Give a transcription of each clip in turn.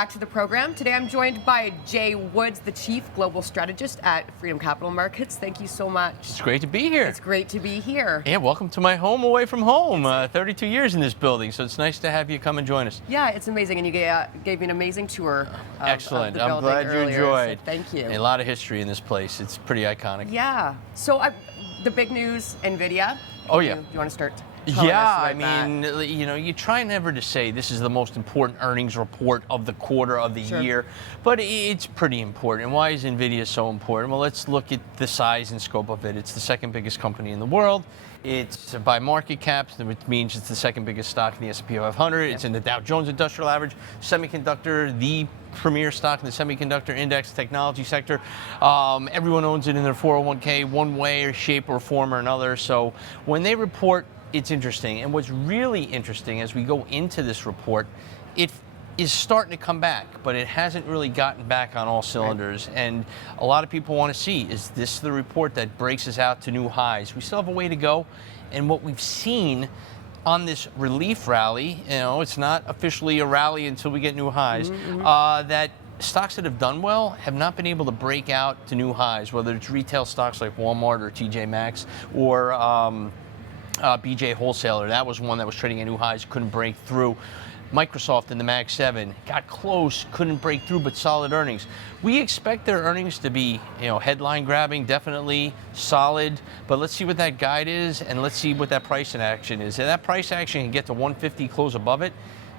back to the program. Today I'm joined by Jay Woods, the Chief Global Strategist at Freedom Capital Markets. Thank you so much. It's great to be here. It's great to be here. Yeah, welcome to my home away from home. 32 years in this building, so it's nice to have you come and join us. Yeah, it's amazing, and you gave me an amazing tour of, Excellent. of the I'm glad earlier, you enjoyed. so thank you. A lot of history in this place. It's pretty iconic. Yeah. So the big news, Nvidia. Oh, yeah. Do you want to start? Yeah, I mean, you know, you try never to say this is the most important earnings report of the quarter of the year, but it's pretty important. And why is Nvidia so important? Well, let's look at the size and scope of it. It's the second biggest company in the world. It's by market cap, which means it's the second biggest stock in the S&P 500. It's in the Dow Jones Industrial Average. Semiconductor, the premier stock in the semiconductor index technology sector. Everyone owns it in their 401k one way or shape or form or another. So when they report, it's interesting. And what's really interesting as we go into this report, it is starting to come back, but it hasn't really gotten back on all cylinders. Right. And a lot of people want to see, is this the report that breaks us out to new highs? We still have a way to go. And what we've seen on this relief rally, you know, it's not officially a rally until we get new highs, that stocks that have done well have not been able to break out to new highs, whether it's retail stocks like Walmart or TJ Maxx or BJ Wholesaler. That was one that was trading at new highs, couldn't break through. Microsoft in the Mag 7 got close, couldn't break through, but solid earnings. We expect their earnings to be, you know, headline grabbing, definitely solid, but let's see what that guide is, and let's see what that price in action is. If that price action can get to 150, close above it,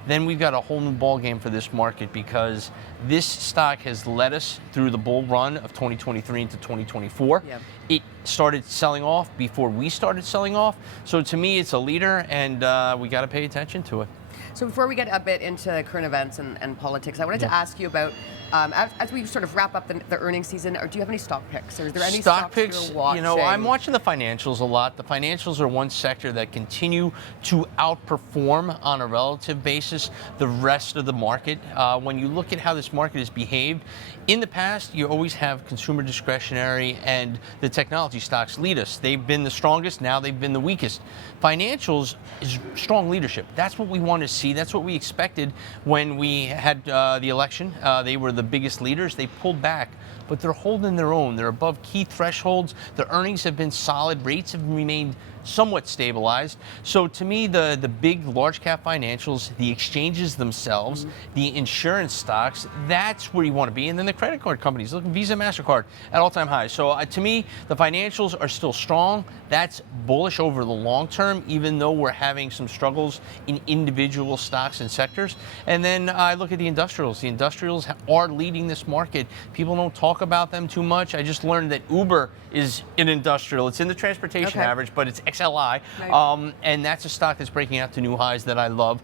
then we've got a whole new ball game for this market, because this stock has led us through the bull run of 2023 into 2024. Yep. It started selling off before we started selling off. So to me, it's a leader, and we got to pay attention to it. So before we get a bit into current events and politics, I wanted to ask you about, as we sort of wrap up the earnings season, or do you have any stock picks? Or is there any stock picks you're watching? You know, I'm watching the financials a lot. The financials are one sector that continue to outperform on a relative basis the rest of the market. When you look at how this market has behaved, in the past, you always have consumer discretionary and the technology stocks lead us. They've been the strongest, now they've been the weakest. Financials is strong leadership. That's what we want to see. That's what we expected when we had the election. They were the biggest leaders. They pulled back, but they're holding their own. They're above key thresholds. Their earnings have been solid. Rates have remained somewhat stabilized. So to me, the big large cap financials, the exchanges themselves, the insurance stocks, that's where you want to be. And then the credit card companies, look, Visa, MasterCard at all-time highs. So to me, the financials are still strong. That's bullish over the long term, even though we're having some struggles in individual stocks and sectors. And then I look at the industrials. The industrials are leading this market. People don't talk about them too much. I just learned that Uber is an industrial. It's in the transportation average, but it's XLI, right. And that's a stock that's breaking out to new highs that I love.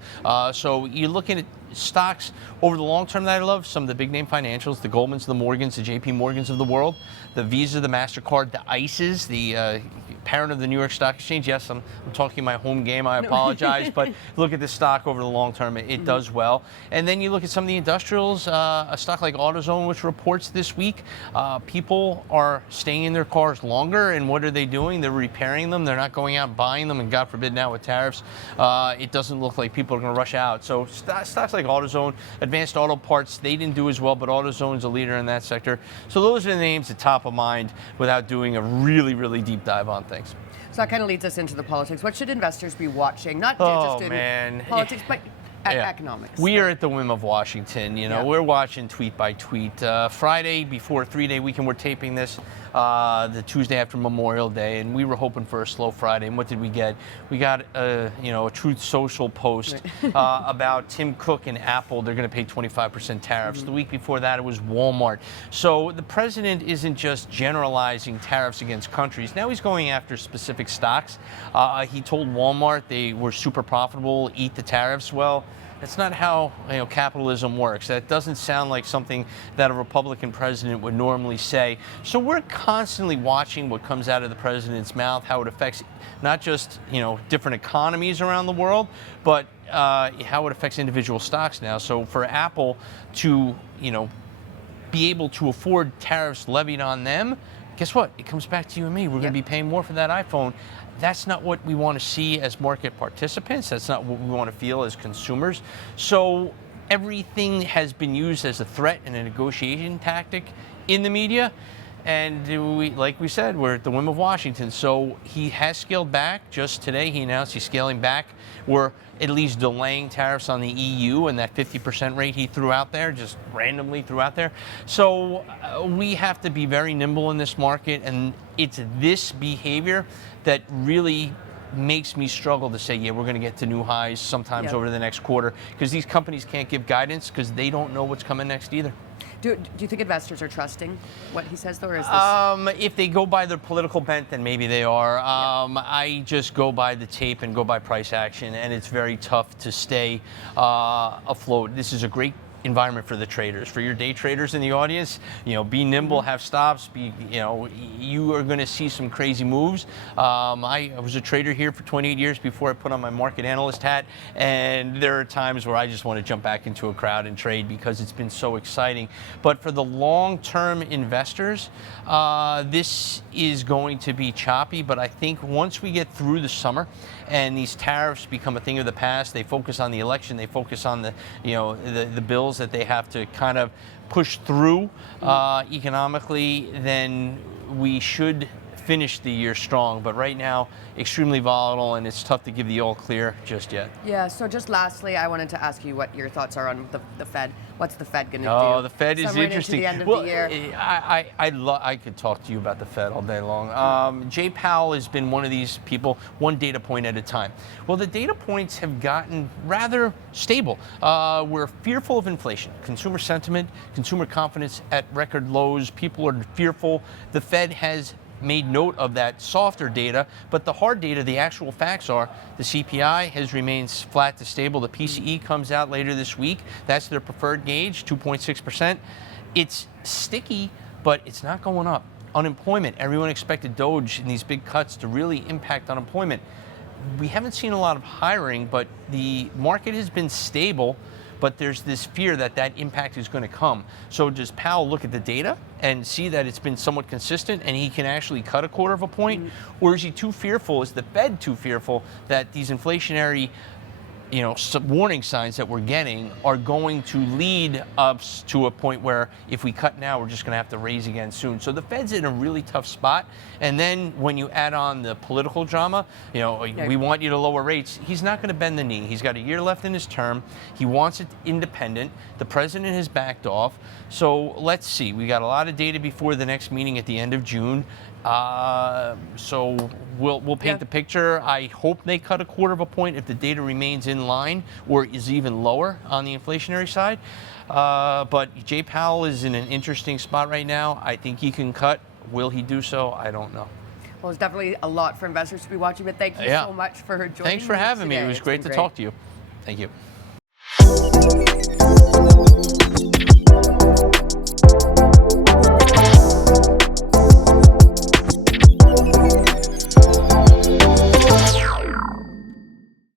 So you're looking at stocks over the long term that I love, some of the big name financials, the Goldmans, the Morgans, the JP Morgans of the world, the Visa, the MasterCard, the ICEs, the parent of the New York Stock Exchange. Yes, I'm talking my home game, I apologize, but look at this stock over the long term, it does well. And then you look at some of the industrials, a stock like AutoZone, which reports this week, people are staying in their cars longer, and what are they doing? They're repairing them, they're not going out and buying them, and God forbid now with tariffs, it doesn't look like people are going to rush out. So stocks like AutoZone, Advanced Auto Parts, they didn't do as well, but AutoZone's a leader in that sector. So those are the names at top of mind without doing a really, really deep dive on things. So that kind of leads us into the politics. What should investors be watching? Not just in politics, but economics. We are at the whim of Washington. You know, we're watching tweet by tweet. Friday before 3-day weekend, we're taping this the Tuesday after Memorial Day, and we were hoping for a slow Friday. And what did we get? We got a Truth Social post about Tim Cook and Apple. They're going to pay 25% tariffs. The week before that, it was Walmart. So the president isn't just generalizing tariffs against countries. Now he's going after specific stocks. He told Walmart they were super profitable, eat the tariffs. Well, that's not how capitalism works. That doesn't sound like something that a Republican president would normally say. So we're constantly watching what comes out of the president's mouth, how it affects not just different economies around the world, but how it affects individual stocks now. So for Apple to be able to afford tariffs levied on them, guess what? It comes back to you and me. We're going to be paying more for that iPhone. That's not what we want to see as market participants. That's not what we want to feel as consumers. So everything has been used as a threat and a negotiation tactic in the media. And like we said, we're at the whim of Washington. So he has scaled back. Just today, he announced he's scaling back. We're at least delaying tariffs on the EU and that 50% rate he threw out there, just randomly threw out there. So we have to be very nimble in this market. And it's this behavior that really makes me struggle to say, yeah, we're going to get to new highs sometimes over the next quarter, because these companies can't give guidance because they don't know what's coming next either. Do you think investors are trusting what he says, though, or is this? If they go by their political bent, then maybe they are. I just go by the tape and go by price action, and it's very tough to stay afloat. This is a great environment for the traders, for your day traders in the audience. Be nimble, have stops. You are going to see some crazy moves. I was a trader here for 28 years before I put on my market analyst hat, and there are times where I just want to jump back into a crowd and trade because it's been so exciting. But for the long-term investors, this is going to be choppy. But I think once we get through the summer and these tariffs become a thing of the past, they focus on the election, they focus on the bills that they have to kind of push through economically, then we should finish the year strong. But right now, extremely volatile, and it's tough to give the all clear just yet. Yeah, so just lastly, I wanted to ask you what your thoughts are on the Fed. What's the Fed going to do? Oh, the Fed is Somewhere interesting. Into the end of the year. I could talk to you about the Fed all day long. Jay Powell has been one of these people, one data point at a time. Well, the data points have gotten rather stable. We're fearful of inflation, consumer sentiment, consumer confidence at record lows. People are fearful. The Fed has made note of that softer data, but the hard data, the actual facts are the CPI has remained flat to stable. The PCE comes out later this week. That's their preferred gauge, 2.6%. It's sticky, but it's not going up. Unemployment, everyone expected DOGE and these big cuts to really impact unemployment. We haven't seen a lot of hiring, but the market has been stable. But there's this fear that that impact is going to come. So does Powell look at the data and see that it's been somewhat consistent and he can actually cut a quarter of a point? Or is he too fearful, is the Fed too fearful that these inflationary warning signs that we're getting are going to lead us to a point where if we cut now, we're just going to have to raise again soon. So the Fed's in a really tough spot. And then when you add on the political drama, we want you to lower rates. He's not going to bend the knee. He's got a year left in his term. He wants it independent. The president has backed off. So let's see. We got a lot of data before the next meeting at the end of June. So we'll paint the picture. I hope they cut a quarter of a point if the data remains in line or is even lower on the inflationary side. But Jay Powell is in an interesting spot right now. I think he can cut. Will he do so? I don't know. Well, it's definitely a lot for investors to be watching, but thank you so much for joining me. Thanks for having me. Today. It was great to talk to you. Thank you.